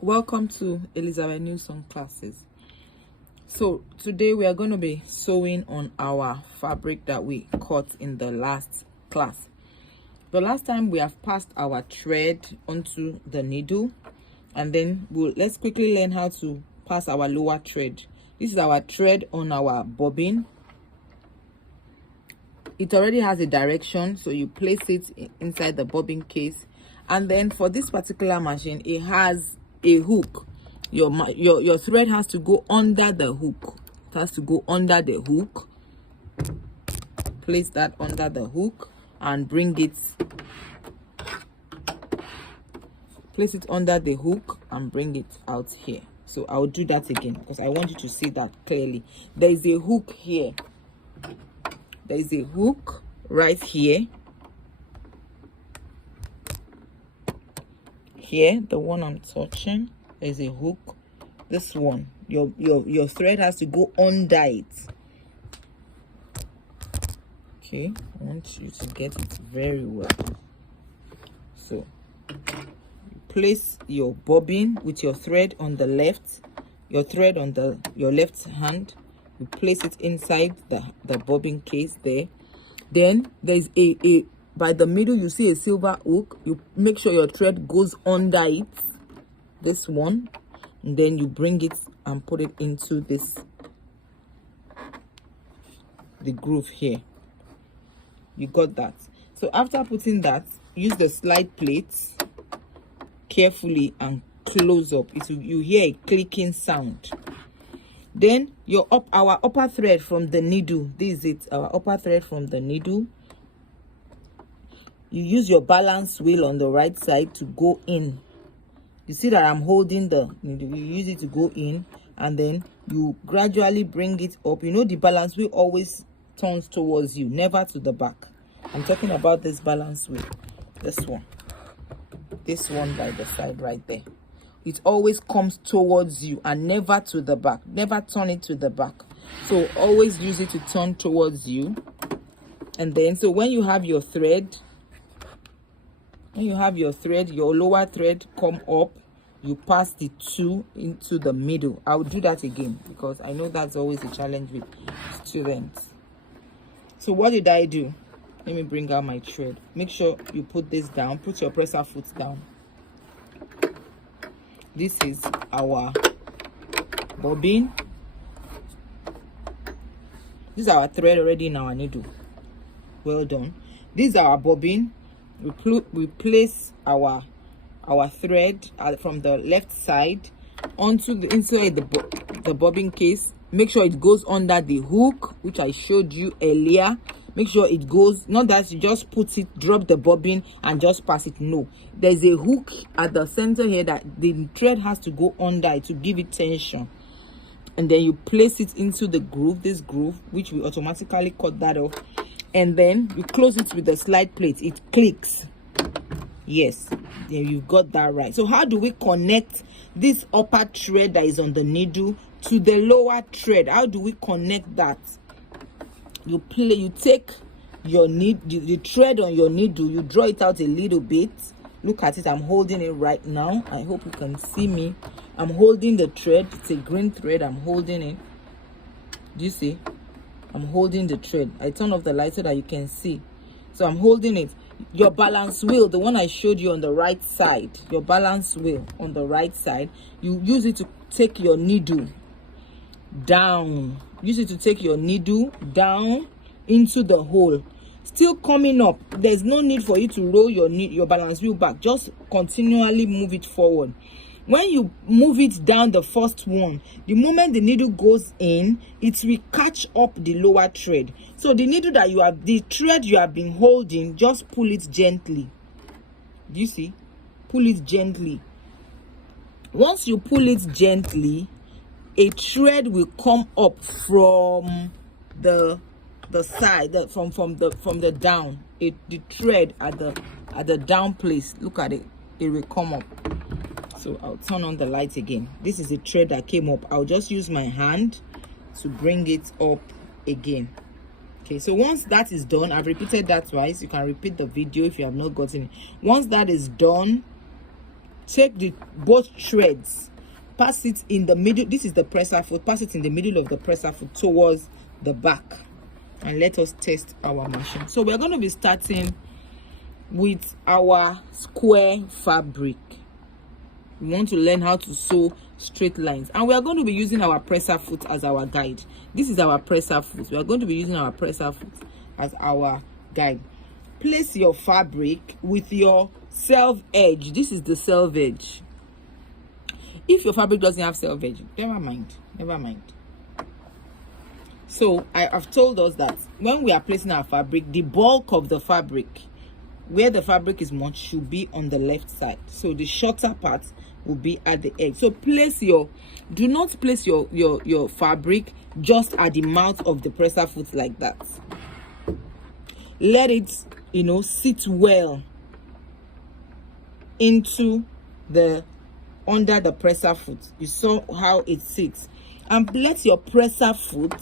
Welcome to Elizabeth Newson classes. So today we are going to be sewing on our fabric that we cut in the last class. The last time we have passed our thread onto the needle, and then let's quickly learn how to pass our lower thread. This is our thread on our bobbin. It already has a direction, so you place it inside the bobbin case. And then for this particular machine, it has a hook. Your thread has to go under the hook. It has to go under the hook. Place that under the hook and bring it. Place it under the hook and bring it out here. So I'll do that again because I want you to see that clearly. There is a hook here. There is a hook right here. Here, the one I'm touching, there's a hook. This one, your thread has to go under it. Okay, I want you to get it very well. So you place your bobbin with your thread on the left, your thread on your left hand. You place it inside the bobbin case there. Then there's a by the middle you see a silver hook. You make sure your thread goes under it, this one, and then you bring it and put it into the groove here. You got that? So after putting that, use the slide plates carefully and close up. You hear a clicking sound. Then our upper thread from the needle, this is it, our upper thread from the needle. You use your balance wheel on the right side to go in. You see that I'm holding the needle. You use it to go in, and then you gradually bring it up. You know the balance wheel always turns towards you, never to the back. I'm talking about this balance wheel, this one by the side right there. It always comes towards you and never to the back. Never turn it to the back. So always use it to turn towards you. And then so when you have your thread, your lower thread come up, you pass the two into the middle. I'll do that again because I know that's always a challenge with students. So what did I do? Let me bring out my thread. Make sure you put this down. Put your presser foot down. This is our bobbin. This is our thread already in our needle. Well done. This is our bobbin. We place our thread from the left side onto inside the bobbin case. Make sure it goes under the hook, which I showed you earlier. Make sure it goes, not that you just put it, drop the bobbin and just pass it. No, there's a hook at the center here that the thread has to go under it to give it tension. And then you place it into the groove, this groove, which we automatically cut that off. And then you close it with the slide plate. It clicks. Yes, there you got that right. So how do we connect this upper thread that is on the needle to the lower thread? How do we connect that? You take your the thread on your needle, you draw it out a little bit. Look at it, I'm holding it right now. I hope you can see me. I'm holding the thread. It's a green thread. I'm holding it. Do you see? I'm holding the thread. I turn off the light so that you can see. So I'm holding it. Your balance wheel, the one I showed you on the right side, your balance wheel on the right side, you use it to take your needle down. Use it to take your needle down into the hole. Still coming up. There's no need for you to roll your balance wheel back. Just continually move it forward. When you move it down, the first one, the moment the needle goes in, it will catch up the lower thread. So the needle the thread you have been holding, just pull it gently. Do you see? Pull it gently. Once you pull it gently, a thread will come up from the side, from the down. The thread at the down place. Look at it. It will come up. So I'll turn on the light again. This is a thread that came up. I'll just use my hand to bring it up again. Okay, so once that is done, I've repeated that twice. You can repeat the video if you have not gotten it. Once that is done, take the both threads, pass it in the middle. This is the presser foot. Pass it in the middle of the presser foot towards the back, and let us test our machine. So we're going to be starting with our square fabric. We want to learn how to sew straight lines, and we are going to be using our presser foot as our guide. This is our presser foot. We are going to be using our presser foot as our guide. Place your fabric with your self edge. This is the self edge. If your fabric doesn't have self edge, never mind. So I have told us that when we are placing our fabric, the bulk of the fabric, where the fabric is much, should be on the left side. So the shorter part will be at the edge. So do not place your fabric just at the mouth of the presser foot like that. Let it, sit well into under the presser foot. You saw how it sits. And let your presser foot,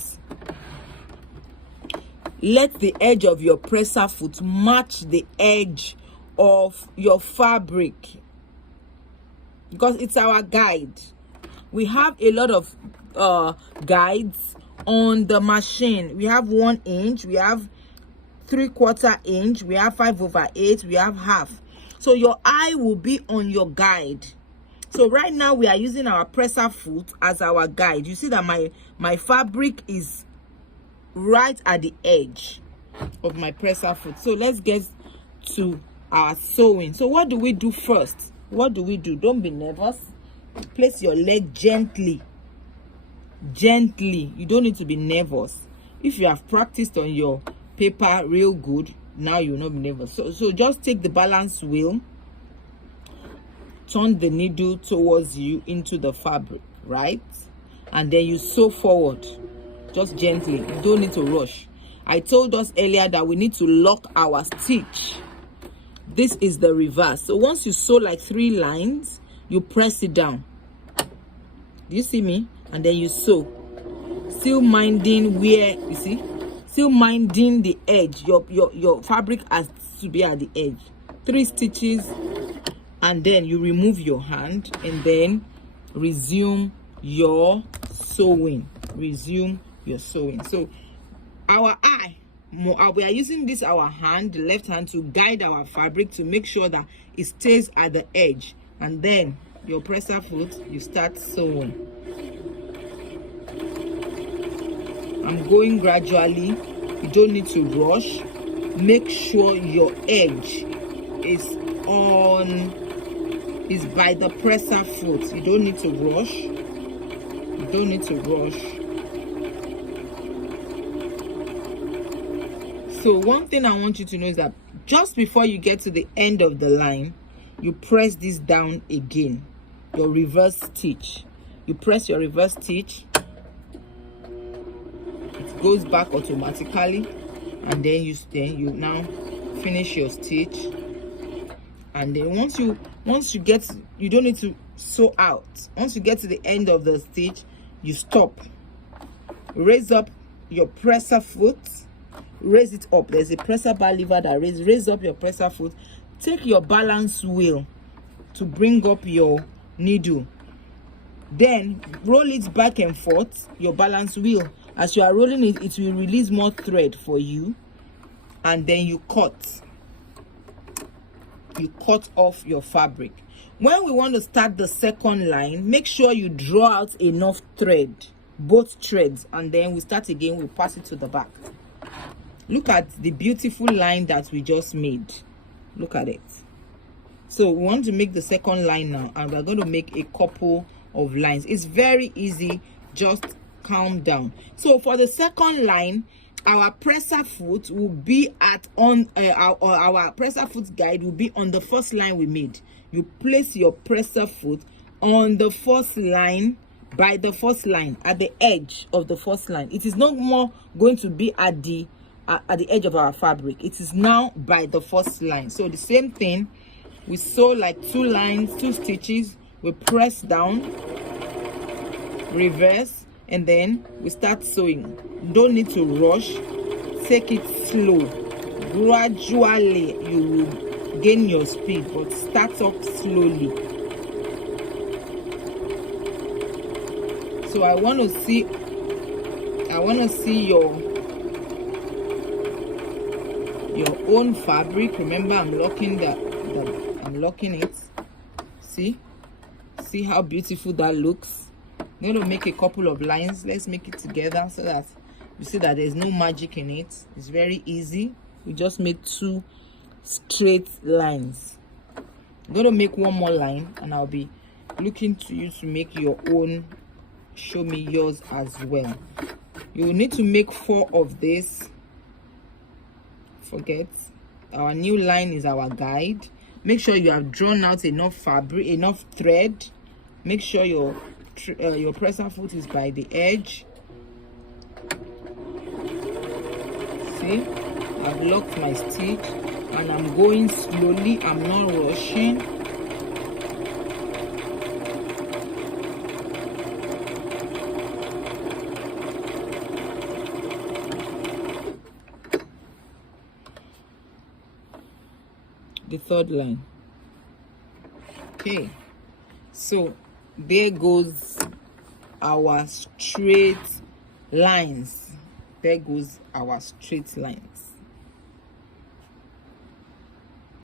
let the edge of your presser foot match the edge of your fabric, because it's our guide. We have a lot of guides on the machine. We have 1 inch, we have 3/4 inch, we have 5/8, we have half. So your eye will be on your guide. So right now we are using our presser foot as our guide. You see that my fabric is right at the edge of my presser foot. So let's get to our sewing. So what do we do first? Don't be nervous. Place your leg gently. You don't need to be nervous. If you have practiced on your paper real good, now you will not be nervous. So just take the balance wheel, turn the needle towards you into the fabric, right? And then you sew forward, just gently. You don't need to rush. I told us earlier that we need to lock our stitch. This is the reverse. So once you sew like 3 lines, you press it down. Do you see me? And then you sew, still minding where, you see, still minding the edge. Your fabric has to be at the edge. 3 stitches, and then you remove your hand and then resume your sewing. So our eye, we are using this, our hand, the left hand, to guide our fabric to make sure that it stays at the edge. And then your presser foot, you start sewing. I'm going gradually. You don't need to rush. Make sure your edge is by the presser foot. You don't need to rush. So one thing I want you to know is that just before you get to the end of the line, you press this down again, your reverse stitch. You press your reverse stitch, it goes back automatically, and then you now finish your stitch. And then once you get, you don't need to sew out. Once you get to the end of the stitch, you stop. Raise up your presser foot. Raise it up. There's a presser bar lever that raise up your presser foot. Take your balance wheel to bring up your needle. Then roll it back and forth, your balance wheel. As you are rolling it, it will release more thread for you. And then you cut off your fabric. When we want to start the second line, make sure you draw out enough thread, both threads, and then we start again. We pass it to the back. Look at the beautiful line that we just made. Look at it. So we want to make the second line now, and we're going to make a couple of lines. It's very easy. Just calm down. So for the second line, our presser foot will be our presser foot guide will be on the first line we made. You place your presser foot on the first line, by the first line, at the edge of the first line. It is no more going to be at the edge of our fabric. It is now by the first line. So the same thing, we sew like 2 lines, 2 stitches, we press down, reverse, and then we start sewing. Don't need to rush. Take it slow. Gradually you will gain your speed, but start up slowly. So I want to see your own fabric. Remember, I'm locking I'm locking it. See how beautiful that looks. I'm going to make a couple of lines. Let's make it together so that you see that there's no magic in it. It's very easy. We just made 2 straight lines. I'm going to make one more line, and I'll be looking to you to make your own. Show me yours as well. You will need to make 4 of this. Forget, our new line is our guide. Make sure you have drawn out enough fabric, enough thread. Make sure your presser foot is by the edge. See, I've locked my stitch, and I'm going slowly. I'm not rushing. The 3rd line. Okay, so there goes our straight lines. There goes our straight lines.